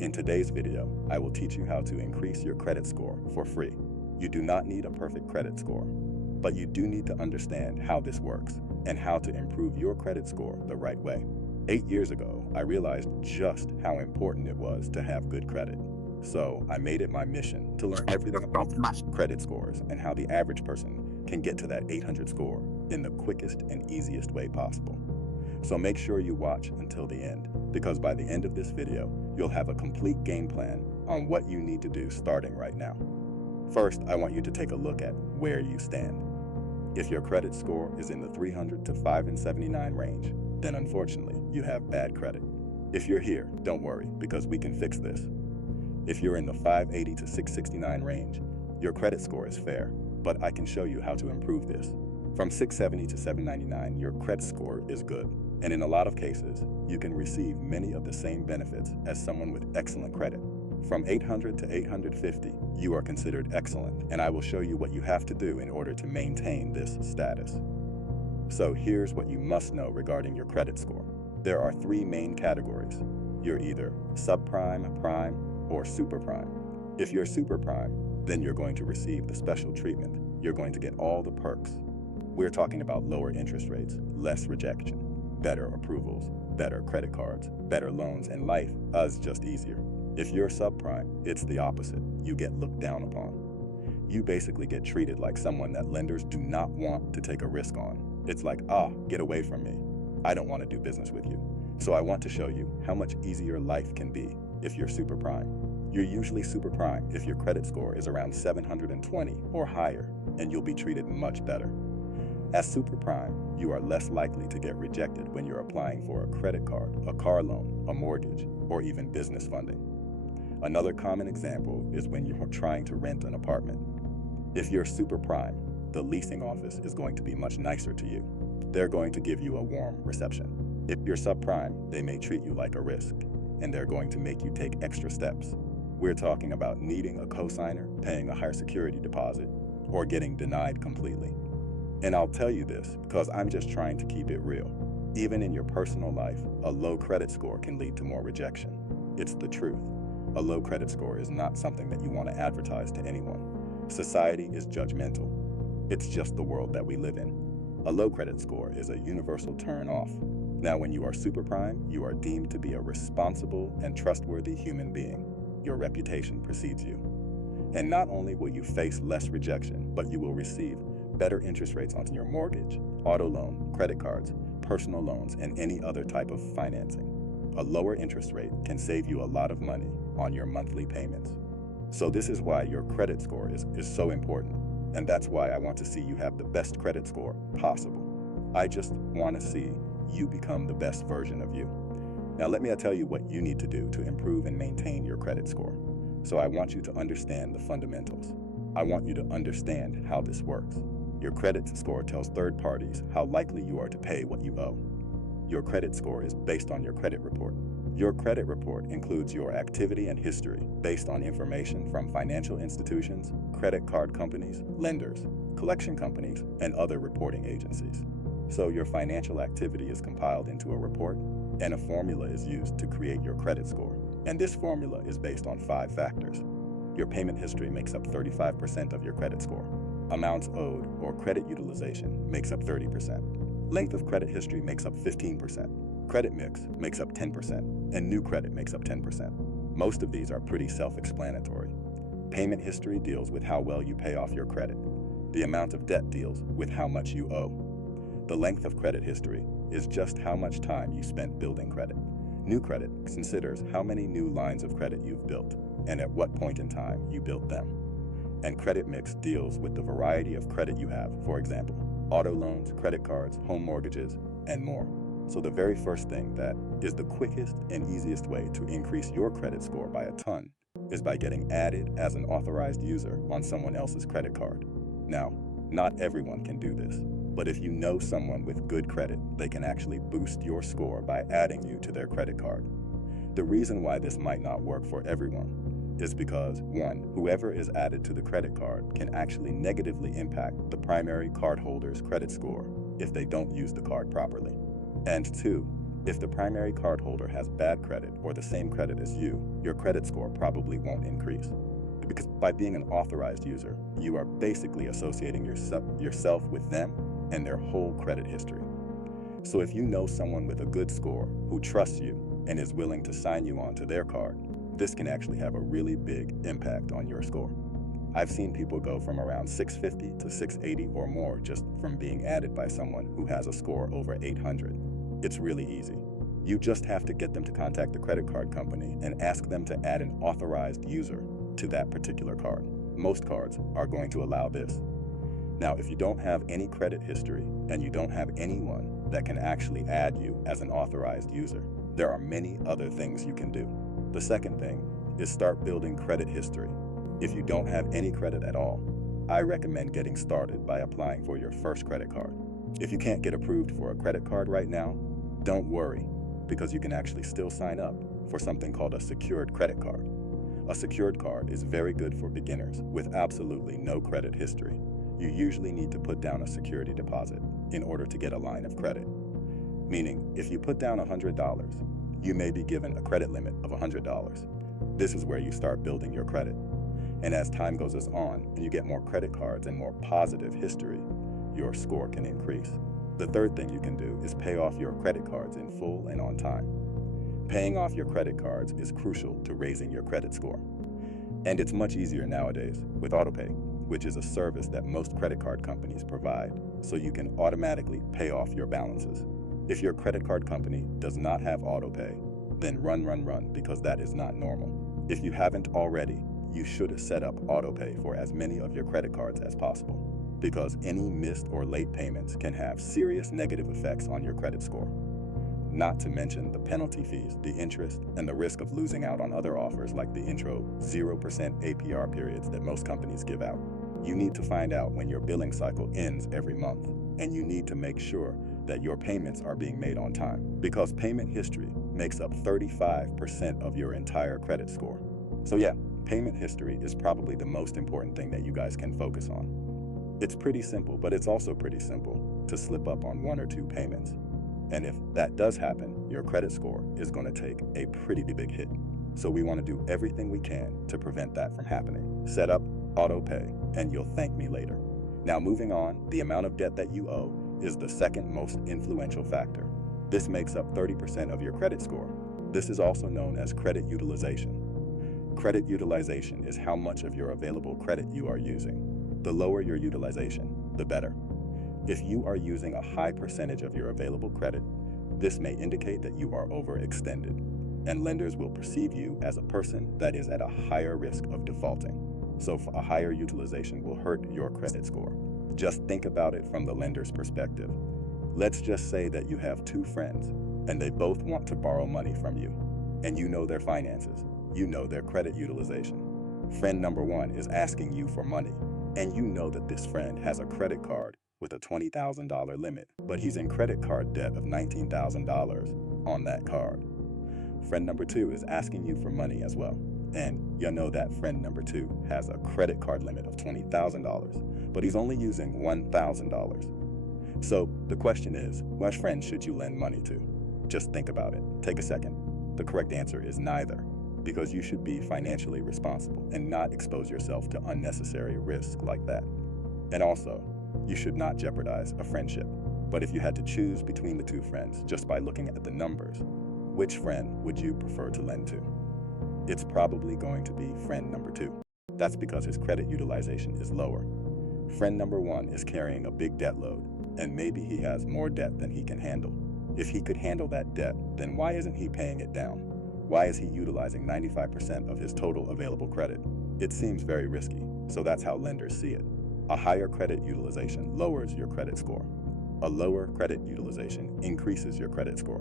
In today's video, I will teach you how to increase your credit score for free. You do not need a perfect credit score, but you do need to understand how this works and how to improve your credit score the right way. 8 years ago, I realized just how important it was to have good credit. So I made it my mission to learn everything about credit scores and how the average person can get to that 800 score in the quickest and easiest way possible. So make sure you watch until the end, because by the end of this video, you'll have a complete game plan on what you need to do starting right now. First, I want you to take a look at where you stand. If your credit score is in the 300 to 579 range, then unfortunately, you have bad credit. If you're here, don't worry, because we can fix this. If you're in the 580 to 669 range, your credit score is fair, but I can show you how to improve this. From 670 to 799, your credit score is good, and in a lot of cases, you can receive many of the same benefits as someone with excellent credit. From 800 to 850, you are considered excellent, and I will show you what you have to do in order to maintain this status. So here's what you must know regarding your credit score. There are 3 main categories. You're either subprime, prime, or super prime. If you're super prime, then you're going to receive the special treatment. You're going to get all the perks. We're talking about lower interest rates, less rejection, better approvals, better credit cards, better loans, and life is just easier. If you're subprime, it's the opposite. You get looked down upon. You basically get treated like someone that lenders do not want to take a risk on. It's like, get away from me. I don't want to do business with you. So I want to show you how much easier life can be if you're super prime. You're usually super prime if your credit score is around 720 or higher, and you'll be treated much better. As super prime, you are less likely to get rejected when you're applying for a credit card, a car loan, a mortgage, or even business funding. Another common example is when you're trying to rent an apartment. If you're super prime, the leasing office is going to be much nicer to you. They're going to give you a warm reception. If you're subprime, they may treat you like a risk, and they're going to make you take extra steps. We're talking about needing a cosigner, paying a higher security deposit, or getting denied completely. And I'll tell you this because I'm just trying to keep it real. Even in your personal life, a low credit score can lead to more rejection. It's the truth. A low credit score is not something that you want to advertise to anyone. Society is judgmental. It's just the world that we live in. A low credit score is a universal turn-off. Now, when you are super prime, you are deemed to be a responsible and trustworthy human being. Your reputation precedes you. And not only will you face less rejection, but you will receive better interest rates on your mortgage, auto loan, credit cards, personal loans, and any other type of financing. A lower interest rate can save you a lot of money on your monthly payments. So this is why your credit score is so important. And that's why I want to see you have the best credit score possible. I just want to see you become the best version of you. Now let me tell you what you need to do to improve and maintain your credit score. So I want you to understand the fundamentals. I want you to understand how this works. Your credit score tells third parties how likely you are to pay what you owe. Your credit score is based on your credit report. Your credit report includes your activity and history based on information from financial institutions, credit card companies, lenders, collection companies, and other reporting agencies. So your financial activity is compiled into a report, and a formula is used to create your credit score. And this formula is based on 5 factors. Your payment history makes up 35% of your credit score. Amounts owed or credit utilization makes up 30%. Length of credit history makes up 15%. Credit mix makes up 10%, and new credit makes up 10%. Most of these are pretty self-explanatory. Payment history deals with how well you pay off your credit. The amount of debt deals with how much you owe. The length of credit history is just how much time you spent building credit. New credit considers how many new lines of credit you've built, and at what point in time you built them. And credit mix deals with the variety of credit you have, for example, auto loans, credit cards, home mortgages, and more. So the very first thing that is the quickest and easiest way to increase your credit score by a ton is by getting added as an authorized user on someone else's credit card. Now, not everyone can do this, but if you know someone with good credit, they can actually boost your score by adding you to their credit card. The reason why this might not work for everyone is because, 1, whoever is added to the credit card can actually negatively impact the primary cardholder's credit score if they don't use the card properly. And 2, If the primary cardholder has bad credit or the same credit as you, your credit score probably won't increase. Because by being an authorized user, you are basically associating yourself with them and their whole credit history. So if you know someone with a good score who trusts you and is willing to sign you onto their card, this can actually have a really big impact on your score. I've seen people go from around 650 to 680 or more just from being added by someone who has a score over 800. It's really easy. You just have to get them to contact the credit card company and ask them to add an authorized user to that particular card. Most cards are going to allow this. Now, if you don't have any credit history and you don't have anyone that can actually add you as an authorized user, there are many other things you can do. The second thing is start building credit history. If you don't have any credit at all, I recommend getting started by applying for your first credit card. If you can't get approved for a credit card right now, don't worry, because you can actually still sign up for something called a secured credit card. A secured card is very good for beginners with absolutely no credit history. You usually need to put down a security deposit in order to get a line of credit. Meaning, if you put down $100, you may be given a credit limit of $100. This is where you start building your credit. And as time goes on and you get more credit cards and more positive history, your score can increase. The third thing you can do is pay off your credit cards in full and on time. Paying off your credit cards is crucial to raising your credit score. And it's much easier nowadays with AutoPay, which is a service that most credit card companies provide, so you can automatically pay off your balances. If your credit card company does not have AutoPay, then run, because that is not normal. If you haven't already, you should set up AutoPay for as many of your credit cards as possible, because any missed or late payments can have serious negative effects on your credit score. Not to mention the penalty fees, the interest, and the risk of losing out on other offers like the intro 0% APR periods that most companies give out. You need to find out when your billing cycle ends every month, and you need to make sure that your payments are being made on time, because payment history makes up 35% of your entire credit score. So yeah, payment history is probably the most important thing that you guys can focus on. It's pretty simple, but it's also pretty simple to slip up on 1 or 2 payments. And if that does happen, your credit score is going to take a pretty big hit. So we want to do everything we can to prevent that from happening. Set up AutoPay, and you'll thank me later. Now moving on, the amount of debt that you owe is the second most influential factor. This makes up 30% of your credit score. This is also known as credit utilization. Credit utilization is how much of your available credit you are using. The lower your utilization, the better. If you are using a high percentage of your available credit, this may indicate that you are overextended, and lenders will perceive you as a person that is at a higher risk of defaulting. So a higher utilization will hurt your credit score. Just think about it from the lender's perspective. Let's just say that you have 2 friends, and they both want to borrow money from you, and you know their finances, you know their credit utilization. Friend number 1 is asking you for money, and you know that this friend has a credit card with a $20,000 limit, but he's in credit card debt of $19,000 on that card. Friend number 2 is asking you for money as well, and you know that friend number 2 has a credit card limit of $20,000, but he's only using $1,000. So the question is, which friend should you lend money to? Just think about it. Take a second. The correct answer is neither, because you should be financially responsible and not expose yourself to unnecessary risk like that. And also, you should not jeopardize a friendship. But if you had to choose between the 2 friends just by looking at the numbers, which friend would you prefer to lend to? It's probably going to be friend number 2. That's because his credit utilization is lower. Friend number 1 is carrying a big debt load, and maybe he has more debt than he can handle. If he could handle that debt, then why isn't he paying it down? Why is he utilizing 95% of his total available credit? It seems very risky, so that's how lenders see it. A higher credit utilization lowers your credit score. A lower credit utilization increases your credit score.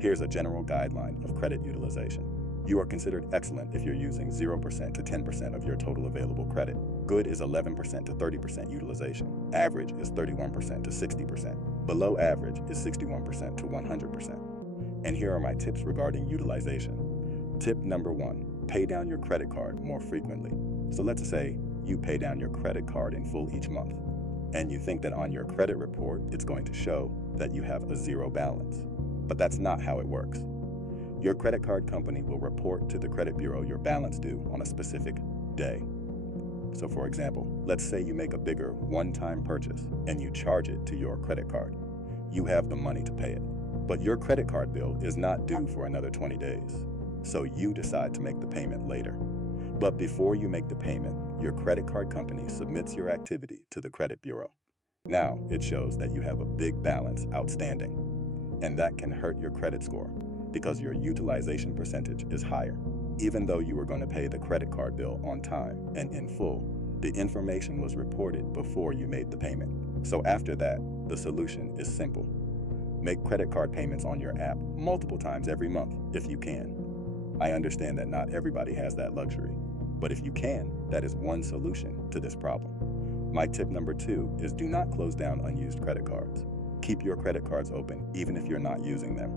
Here's a general guideline of credit utilization. You are considered excellent if you're using 0% to 10% of your total available credit. Good is 11% to 30% utilization. Average is 31% to 60%. Below average is 61% to 100%. And here are my tips regarding utilization. Tip number 1, pay down your credit card more frequently. So let's say you pay down your credit card in full each month, and you think that on your credit report, it's going to show that you have a 0 balance. But that's not how it works. Your credit card company will report to the credit bureau your balance due on a specific day. So for example, let's say you make a bigger one-time purchase and you charge it to your credit card. You have the money to pay it, but your credit card bill is not due for another 20 days. So you decide to make the payment later. But before you make the payment, your credit card company submits your activity to the credit bureau. Now it shows that you have a big balance outstanding, and that can hurt your credit score because your utilization percentage is higher. Even though you were going to pay the credit card bill on time and in full, the information was reported before you made the payment. So after that, the solution is simple. Make credit card payments on your app multiple times every month if you can. I understand that not everybody has that luxury, but if you can, that is one solution to this problem. My tip number 2 is do not close down unused credit cards. Keep your credit cards open even if you're not using them.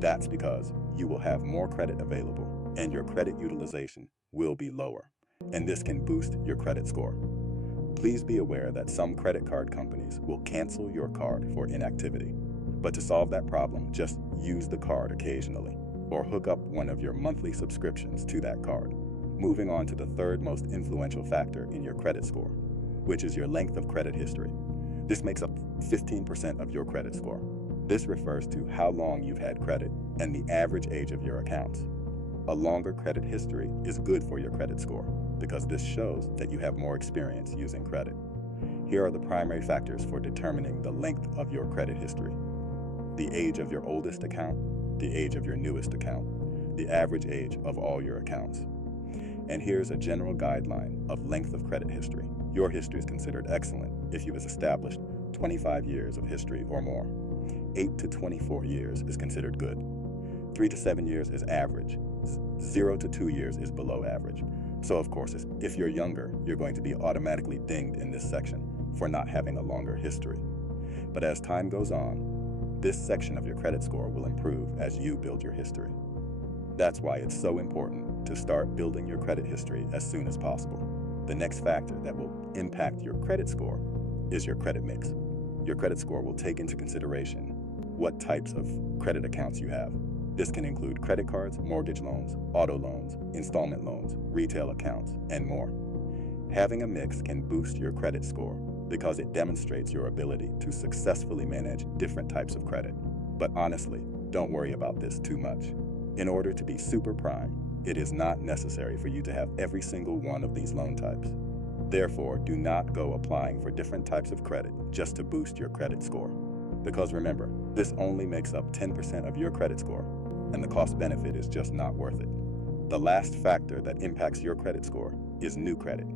That's because you will have more credit available and your credit utilization will be lower, and this can boost your credit score. Please be aware that some credit card companies will cancel your card for inactivity. But to solve that problem, just use the card occasionally or hook up one of your monthly subscriptions to that card. Moving on to the third most influential factor in your credit score, which is your length of credit history. This makes up 15% of your credit score. This refers to how long you've had credit and the average age of your accounts. A longer credit history is good for your credit score because this shows that you have more experience using credit. Here are the primary factors for determining the length of your credit history: the age of your oldest account, the age of your newest account, the average age of all your accounts. And here's a general guideline of length of credit history. Your history is considered excellent if you have established 25 years of history or more. 8 to 24 years is considered good. 3 to 7 years is average. 0 to 2 years is below average. So of course, if you're younger, you're going to be automatically dinged in this section for not having a longer history. But as time goes on, this section of your credit score will improve as you build your history. That's why it's so important to start building your credit history as soon as possible. The next factor that will impact your credit score is your credit mix. Your credit score will take into consideration what types of credit accounts you have. This can include credit cards, mortgage loans, auto loans, installment loans, retail accounts, and more. Having a mix can boost your credit score because it demonstrates your ability to successfully manage different types of credit. But honestly, don't worry about this too much. In order to be super prime, it is not necessary for you to have every single one of these loan types. Therefore, do not go applying for different types of credit just to boost your credit score. Because remember, this only makes up 10% of your credit score, and the cost benefit is just not worth it. The last factor that impacts your credit score is new credit.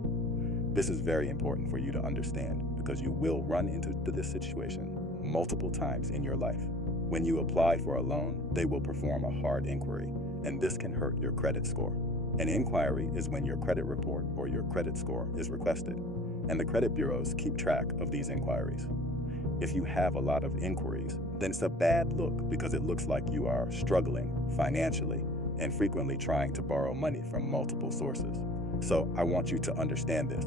This is very important for you to understand because you will run into this situation multiple times in your life. When you apply for a loan, they will perform a hard inquiry, and this can hurt your credit score. An inquiry is when your credit report or your credit score is requested, and the credit bureaus keep track of these inquiries. If you have a lot of inquiries, then it's a bad look because it looks like you are struggling financially and frequently trying to borrow money from multiple sources. So I want you to understand this.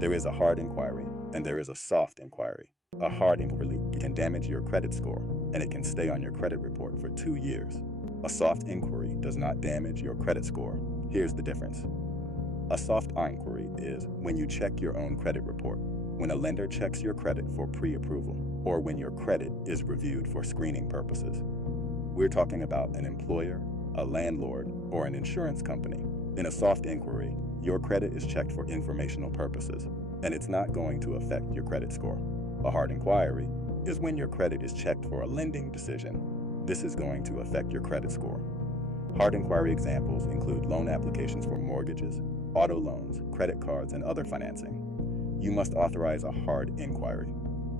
There is a hard inquiry and there is a soft inquiry. A hard inquiry can damage your credit score and it can stay on your credit report for 2 years. A soft inquiry does not damage your credit score. Here's the difference. A soft inquiry is when you check your own credit report, when a lender checks your credit for pre-approval, or when your credit is reviewed for screening purposes. We're talking about an employer, a landlord, or an insurance company. In a soft inquiry, your credit is checked for informational purposes, and it's not going to affect your credit score. A hard inquiry is when your credit is checked for a lending decision. This is going to affect your credit score. Hard inquiry examples include loan applications for mortgages, auto loans, credit cards, and other financing. You must authorize a hard inquiry.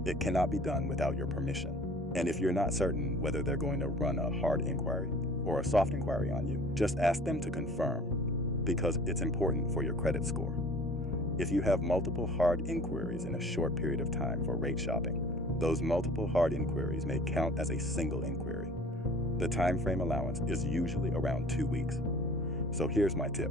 It cannot be done without your permission. And if you're not certain whether they're going to run a hard inquiry or a soft inquiry on you, just ask them to confirm, because it's important for your credit score. If you have multiple hard inquiries in a short period of time for rate shopping, those multiple hard inquiries may count as a single inquiry. The time frame allowance is usually around 2 weeks. So here's my tip.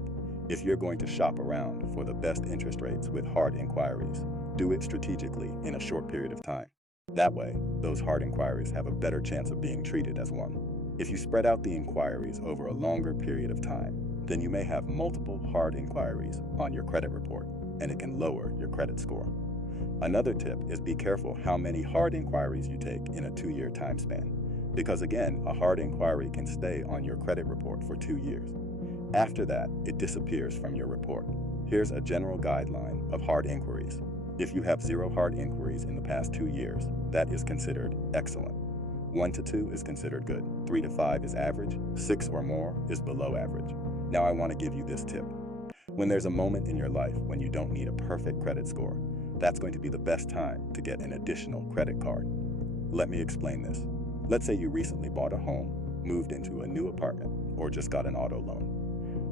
If you're going to shop around for the best interest rates with hard inquiries, do it strategically in a short period of time. That way, those hard inquiries have a better chance of being treated as one. If you spread out the inquiries over a longer period of time, then you may have multiple hard inquiries on your credit report, and it can lower your credit score. Another tip is be careful how many hard inquiries you take in a 2-year time span, because again, a hard inquiry can stay on your credit report for 2 years. After that, it disappears from your report. Here's a general guideline of hard inquiries. If you have 0 hard inquiries in the past 2 years, that is considered excellent. 1 to 2 is considered good. 3 to 5 is average. 6 or more is below average. Now I want to give you this tip. When there's a moment in your life when you don't need a perfect credit score, that's going to be the best time to get an additional credit card. Let me explain this. Let's say you recently bought a home, moved into a new apartment, or just got an auto loan.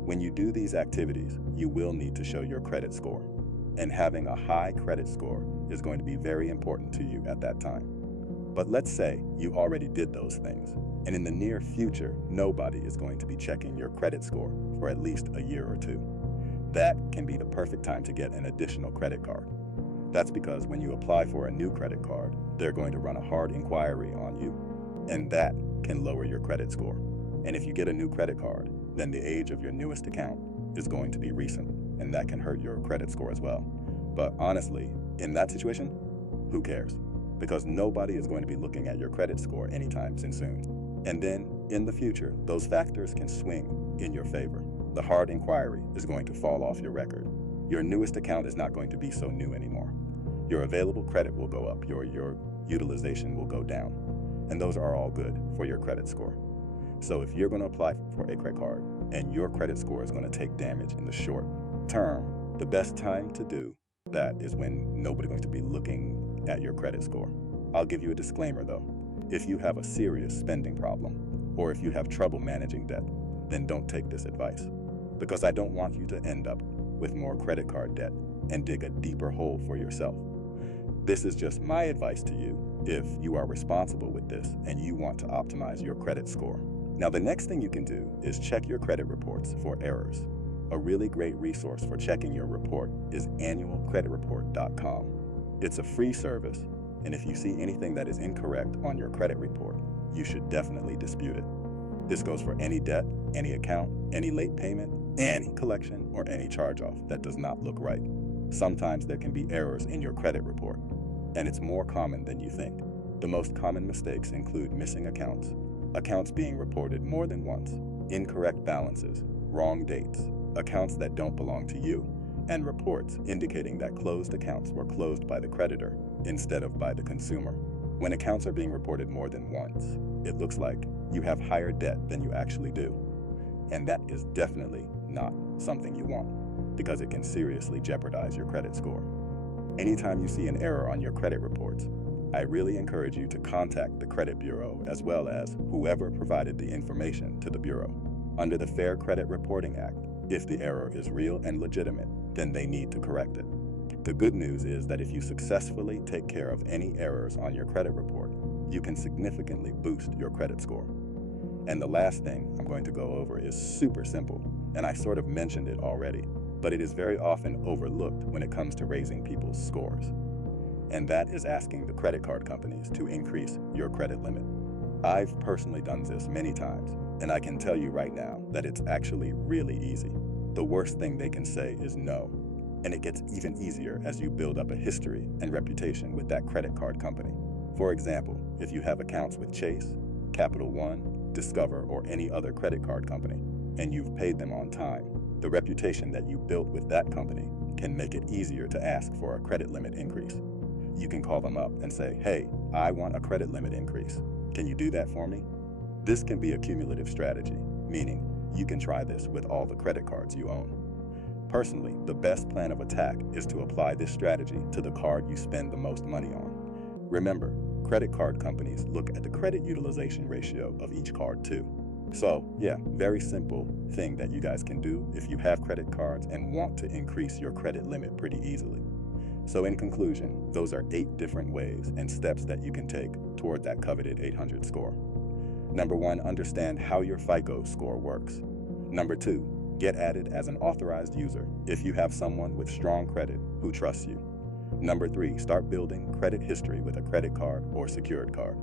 When you do these activities, you will need to show your credit score. And having a high credit score is going to be very important to you at that time. But let's say you already did those things, and in the near future, nobody is going to be checking your credit score for at least a year or 2. That can be the perfect time to get an additional credit card. That's because when you apply for a new credit card, they're going to run a hard inquiry on you, and that can lower your credit score. And if you get a new credit card, then the age of your newest account is going to be recent, and that can hurt your credit score as well. But honestly, in that situation, who cares? Because nobody is going to be looking at your credit score anytime soon. And then, in the future, those factors can swing in your favor. The hard inquiry is going to fall off your record. Your newest account is not going to be so new anymore. Your available credit will go up, your utilization will go down. And those are all good for your credit score. So if you're going to apply for a credit card and your credit score is going to take damage in the short term, the best time to do that is when nobody's going to be looking at your credit score. I'll give you a disclaimer though. If you have a serious spending problem, or if you have trouble managing debt, then don't take this advice. Because I don't want you to end up with more credit card debt and dig a deeper hole for yourself. This is just my advice to you if you are responsible with this and you want to optimize your credit score. Now, the next thing you can do is check your credit reports for errors. A really great resource for checking your report is annualcreditreport.com. It's a free service, and if you see anything that is incorrect on your credit report, you should definitely dispute it. This goes for any debt, any account, any late payment, any collection, or any charge-off that does not look right. Sometimes there can be errors in your credit report, and it's more common than you think. The most common mistakes include missing accounts, accounts being reported more than once, incorrect balances, wrong dates, accounts that don't belong to you, and reports indicating that closed accounts were closed by the creditor instead of by the consumer. When accounts are being reported more than once, it looks like you have higher debt than you actually do. And that is definitely not something you want, because it can seriously jeopardize your credit score. Anytime you see an error on your credit reports, I really encourage you to contact the credit bureau as well as whoever provided the information to the bureau. Under the Fair Credit Reporting Act, if the error is real and legitimate, then they need to correct it. The good news is that if you successfully take care of any errors on your credit report, you can significantly boost your credit score. And the last thing I'm going to go over is super simple, and I sort of mentioned it already, but it is very often overlooked when it comes to raising people's scores. And that is asking the credit card companies to increase your credit limit. I've personally done this many times, and I can tell you right now that it's actually really easy. The worst thing they can say is no, and it gets even easier as you build up a history and reputation with that credit card company. For example, if you have accounts with Chase, Capital One, Discover, or any other credit card company, and you've paid them on time, the reputation that you built with that company can make it easier to ask for a credit limit increase. You can call them up and say, hey, I want a credit limit increase. Can you do that for me? This can be a cumulative strategy, meaning you can try this with all the credit cards you own. Personally, the best plan of attack is to apply this strategy to the card you spend the most money on. Remember, credit card companies look at the credit utilization ratio of each card too. So yeah, very simple thing that you guys can do if you have credit cards and want to increase your credit limit pretty easily. So in conclusion, those are 8 different ways and steps that you can take toward that coveted 800 score. Number 1, understand how your FICO score works. Number 2, get added as an authorized user if you have someone with strong credit who trusts you. Number 3, start building credit history with a credit card or secured card.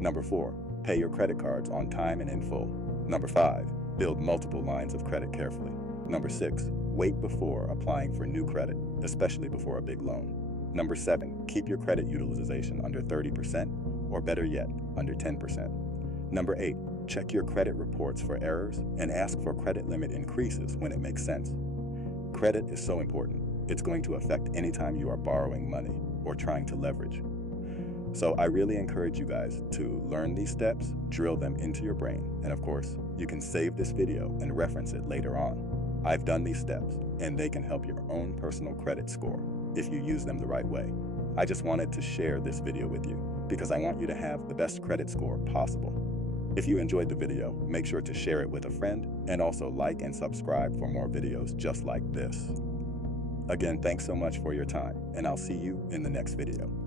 Number 4, pay your credit cards on time and in full. Number 5, build multiple lines of credit carefully. Number 6, wait before applying for new credit, especially before a big loan. Number 7, keep your credit utilization under 30%, or better yet, under 10%. Number 8, check your credit reports for errors and ask for credit limit increases when it makes sense. Credit is so important. It's going to affect any time you are borrowing money or trying to leverage. So I really encourage you guys to learn these steps, drill them into your brain, and of course, you can save this video and reference it later on. I've done these steps, and they can help your own personal credit score if you use them the right way. I just wanted to share this video with you because I want you to have the best credit score possible. If you enjoyed the video, make sure to share it with a friend and also like and subscribe for more videos just like this. Again, thanks so much for your time, and I'll see you in the next video.